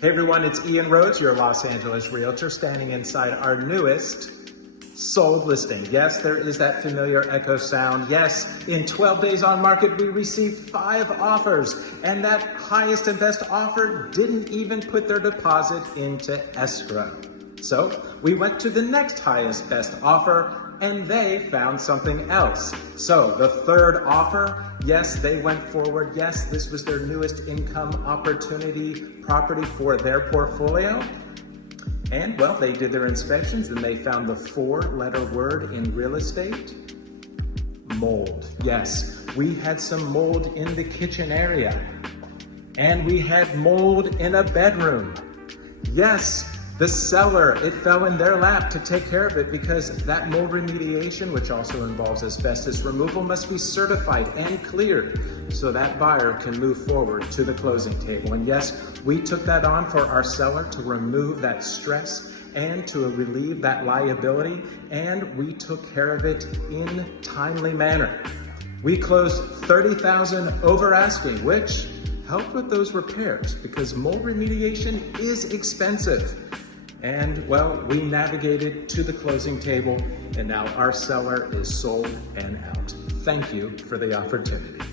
Hey everyone, it's Ian Rhodes, your Los Angeles realtor, standing inside our newest sold listing. Yes, there is that familiar echo sound. Yes, in 12 days on market, we received 5 offers, and that highest and best offer didn't even put their deposit into escrow. So we went to the next highest best offer, and they found something else. So the third offer, yes, they went forward. Yes, this was their newest income opportunity property for their portfolio. And well, they did their inspections and they found the 4-letter word in real estate: mold. Yes, we had some mold in the kitchen area, and we had mold in a bedroom. Yes, the seller, it fell in their lap to take care of it, because that mold remediation, which also involves asbestos removal, must be certified and cleared so that buyer can move forward to the closing table. And yes, we took that on for our seller to remove that stress and to relieve that liability, and we took care of it in timely manner. We closed $30,000 over asking, which helped with those repairs because mold remediation is expensive. And well, we navigated to the closing table, and now our seller is sold and out. Thank you for the opportunity.